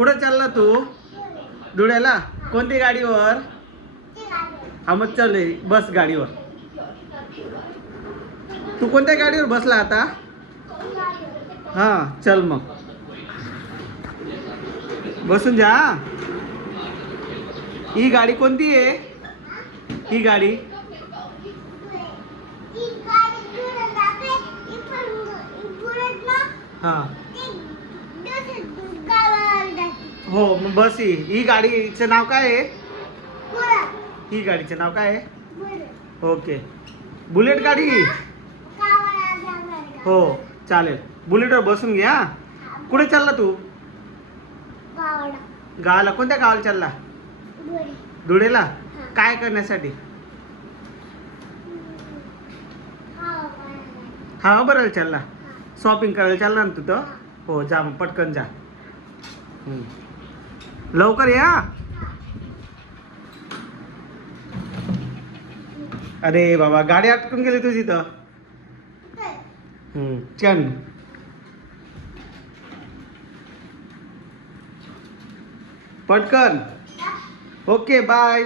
कुठं चालला तू? धुळ्याला. कोणती गाडीवर? हा मग चल बस गाडीवर. तू कोणत्या गाडीवर बसला आता? हा चल मग बसून जा. ही गाडी कोणती आहे? ही गाडी हा हो मग बस ही गाडीचं नाव काय आहे? ही गाडीचं नाव काय आहे? ओके बुलेट गाडी. हो चालेल बुलेटवर बसून घ्या. कुठे चालला तू? गावाला. कोणत्या गावाला चालला? धुळेला. काय करण्यासाठी? हा बरं चालला. शॉपिंग करायला चालला ना तू तर? हो जा मग पटकन जा. लवकर या. अरे बाबा गाडी अटकून गेली तुझी तर. चल पटकन. Okay bye.